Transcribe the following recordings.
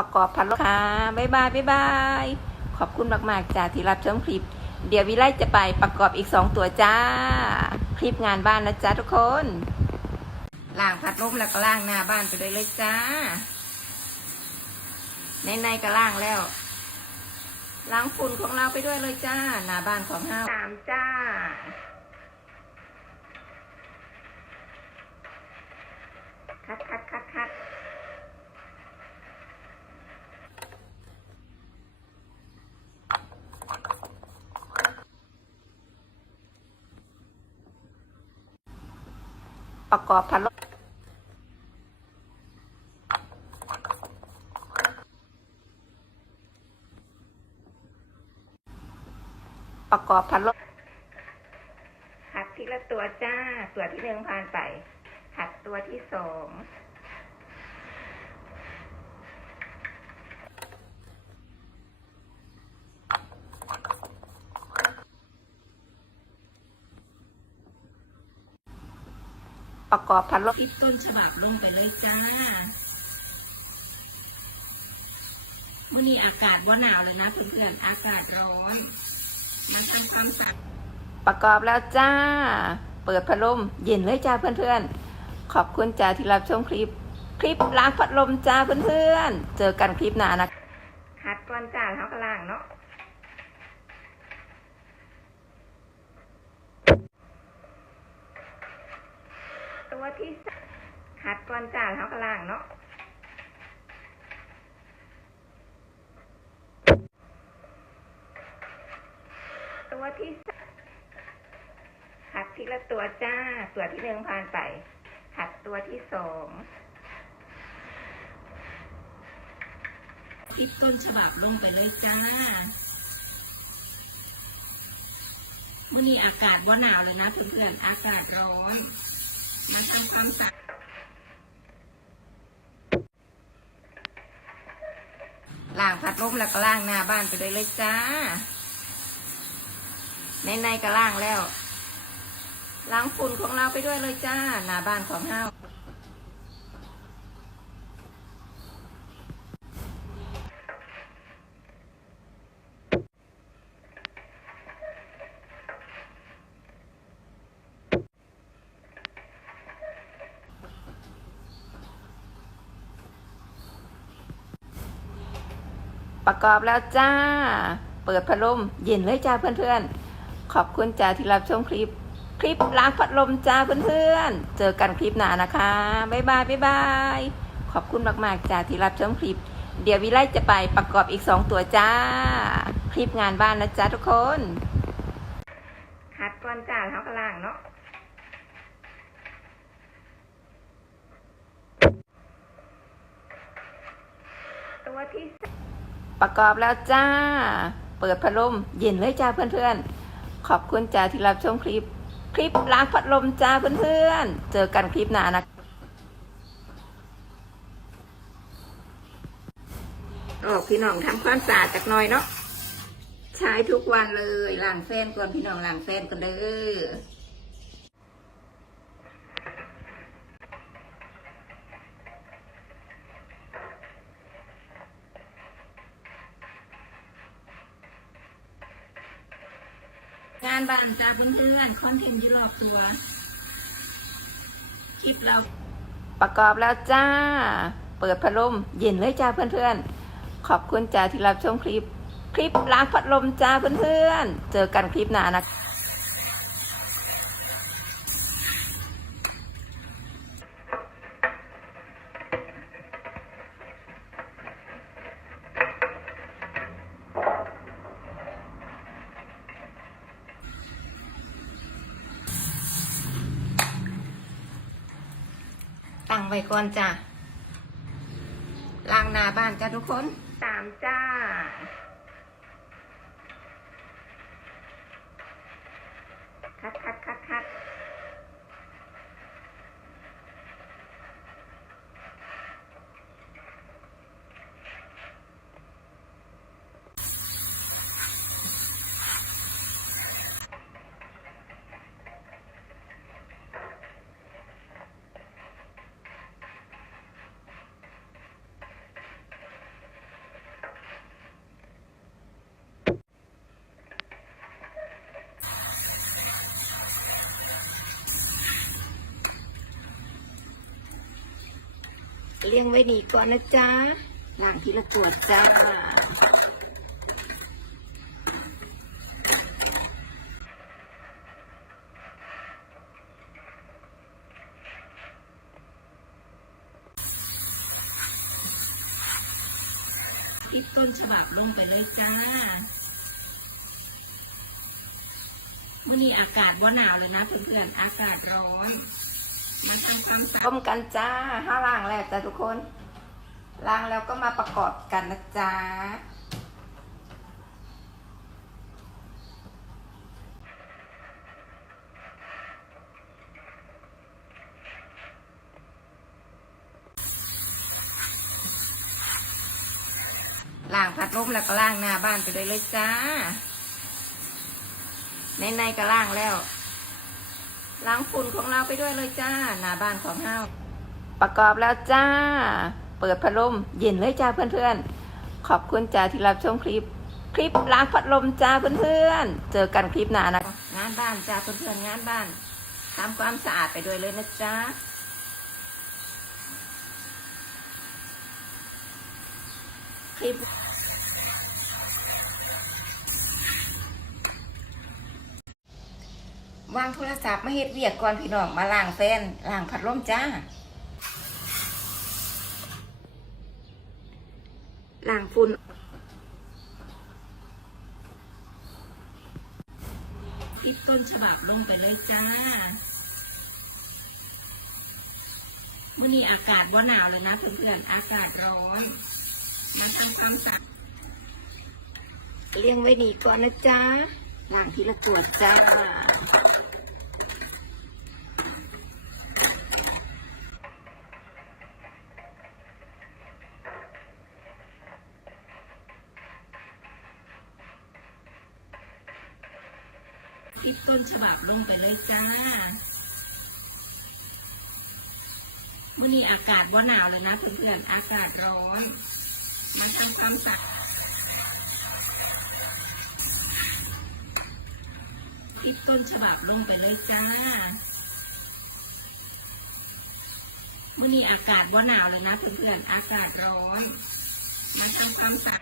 ประกอบพัดลมค่ะบ๊ายบายบ๊ายบายขอบคุณมากๆจ้าที่รับชมคลิป เดี๋ยววิไลจะไปประกอบอีกสองตัวจ้า คลิปงานบ้านนะจ๊ะทุกคนล้างพัดลมแล้วก็ล้างหน้าบ้านไปเลยเลยจ้าในๆก็ล้างแล้วล้างฝุ่นของเราไปด้วยเลยจ้า หน้าบ้านของเฮาตามจ้าคัดคัดคัดคัด ประกอบพันลมประกอบพันลมหัดทีละตัวจ้า ตัวที่หนึ่งผ่านไป หัดตัวที่สอง ประกอบพัดลมอีกต้นฉบับลงไปเลยจ้าวันนี้อากาศว่าหนาวเลยนะเพื่อนๆอากาศร้อนมันทำความสะอาดประกอบแล้วจ้า เปิดพัดลมเย็นเลยจ้าเพื่อนๆ ขอบคุณจ้าที่รับชมคลิป คลิปล้างพัดลมจ้าเพื่อนๆ เจอกันคลิปหน้านะคัดก่อนจ้าเท้ากระล่างเนาะ ตัวที่สามคัดก่อนจ้าเท้ากระล่างเนาะตัวที่สามหักทีละตัวจ้า ตัวที่หนึ่งผ่านไปหักตัวที่สองอีกต้นฉบับลงไปเลยจ้าวันนี้อากาศว่าหนาวเลยนะเพื่อนๆ อากาศร้อน มันทำความสะอาดล้างพัดลมแล้วก็ล้างหน้าบ้านไปเลยเลยจ้า ในในก็ล้างแล้ว ล้างฝุ่นของเราไปด้วยเลยจ้า หน้าบ้านของเฮา ประกอบแล้วจ้า เปิดพัดลมเย็นเลยจ้าเพื่อนๆ ขอบคุณจ้าที่รับชมคลิป คลิปล้างพัดลมจ้าเพื่อนๆ เจอกันคลิปหน้านะคะ บ๊ายบายบ๊ายบาย ขอบคุณมากๆจ้าที่รับชมคลิป เดี๋ยววิไลจะไปประกอบอีกสองตัวจ้า คลิปงานบ้านนะจ้าทุกคนคัดก่อนจ้าเท้ากระล่างเนาะ ตัวที่สาม ประกอบแล้วจ้า เปิดพัดลมเย็นเลยจ้าเพื่อนๆ ขอบคุณจ้าที่รับชมคลิป คลิปล้างพัดลมจ้าเพื่อนๆ เจอกันคลิปหน้านะโอ้พี่น้องทำความสะอาดจากน่อยเนาะใช้ทุกวันเลยล้างแฟนก่อนพี่น้องล้างแฟนกันเด้อ งานบ้านจ้าเพื่อนๆคอนเทนต์ยี่รอบตัว คลิปเรา ประกอบแล้วจ้า เปิดพัดลม เย็นเลยจ้าเพื่อนๆ ขอบคุณจ้าที่รับชมคลิป คลิปล้างพัดลมจ้าเพื่อนๆ เจอกันคลิปหน้านะ ตั้งไว้ก่อนจ้ะล้างหน้าบ้านจ้ะทุกคนตามจ้าคัดคัดคัดคัด เลี้ยงไว้ดีก่อนนะจ๊ะล้างทีละตัวจ้าอีกต้นฉบับลงไปเลยจ้าวันนี้อากาศว่าหนาวแล้วนะเพื่อนๆ อากาศร้อน ต้มกันจ้าห้าล่างแล้วจ้าทุกคนล้างแล้วก็มาประกอบกันนะจ๊ะล้างพัดลมแล้วก็ล้างหน้าบ้านไปเลยเลยจ้า ในในๆก็ล้างแล้ว ล้างฝุ่นของเราไปด้วยเลยจ้า หน้าบ้านของเฮาประกอบแล้วจ้า เปิดพัดลม เย็นเลยจ้าเพื่อนๆ ขอบคุณจ้าที่รับชมคลิป คลิปล้างพัดลมจ้าเพื่อนๆ เจอกันคลิปหน้านะงานบ้านจ้าเพื่อนๆงานบ้านทำความสะอาดไปด้วยเลยนะจ้าคลิป วางโทรศัพท์มาเฮ็ดเวียกก่อนพี่น้องมาล้างแฟนล้างพัดลมจ้าล้างฝุ่นปิดต้นฉบับลงไปเลยจ้าวันนี้อากาศว่าหนาวแล้วนะเพื่อนๆอากาศร้อนมาทำความสะอาดเลี้ยงไว้ดีก่อนนะจ๊ะ ล้างทีละตัวจ้าปิดต้นฉบับลงไปเลยจ้าวันนี้อากาศว่าหนาวแล้วนะเพื่อนๆ อากาศร้อนมาทำความสะอาด ปิดต้นฉบับลงไปเลยจ้าวันนี้อากาศว่าหนาวแล้วนะเพื่อนๆ อากาศร้อน มาทำความสะอาด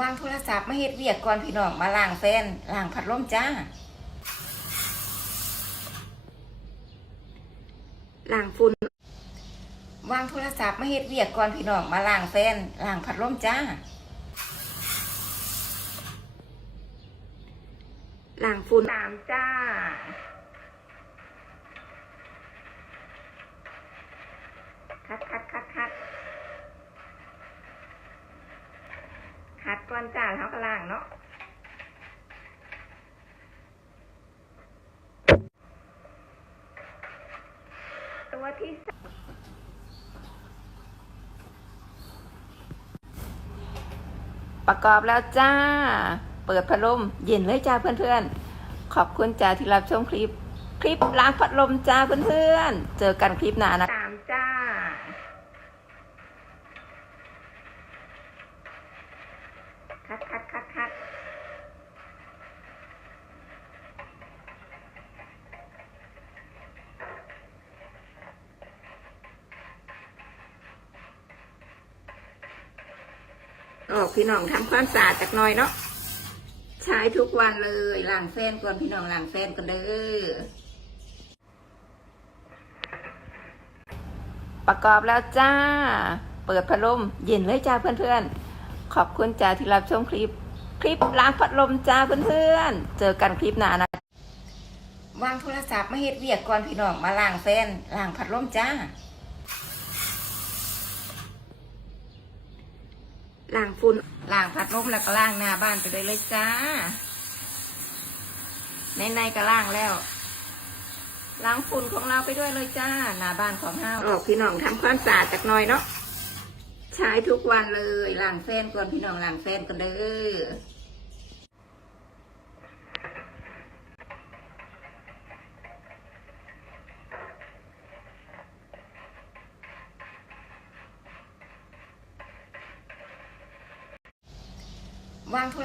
วางโทรศัพท์มาเฮ็ดเวียกก่อนพี่น้องมาล้างแฟนล้างพัดลมจ้า ล้างฝุ่นวางโทรศัพท์มาเฮ็ดเวียกก่อนพี่น้องมาล้างแฟนล้างพัดลมจ้าล้างฝุ่นตามจ้าคัดคัดคัดคัดคัดก่อนจ้าเขากระล่างเนาะ ที่สประกอบแล้วจ้า เปิดพัดลม เย็นเลยจ้าเพื่อนๆ ขอบคุณจ้าที่รับชมคลิป คลิปล้างพัดลมจ้าเพื่อนๆ เจอกันคลิปหน้านะตามจ้าคัดคัดคัดคัด ออกพี่น้องทำความสะอาดจากหน้อยเนาะใช้ทุกวันเลยล้างแฟนก่อนพี่น้องล้างแฟนกันเด้อประกอบแล้วจ้า เปิดพัดลมเย็นเลยจ้าเพื่อนๆ ขอบคุณจ้าที่รับชมคลิป คลิปล้างพัดลมจ้าเพื่อนๆ เจอกันคลิปหน้านะวางโทรศัพท์มาเฮ็ดเวียกก่อนพี่น้องมาล้างแฟนล้างพัดลมจ้า ล้างฝุ่นล้างพัดลมแล้วก็ล้างหน้าบ้านไปเลยเลยจ้าในในๆก็ล้างแล้วล้างฝุ่นของเราไปด้วยเลยจ้าหน้าบ้านของเฮาออกพี่น้องทำความสะอาดจากหน้อยเนาะใช้ทุกวันเลยล้างแฟนก่อนพี่น้องล้างแฟนกันเด้อางโทร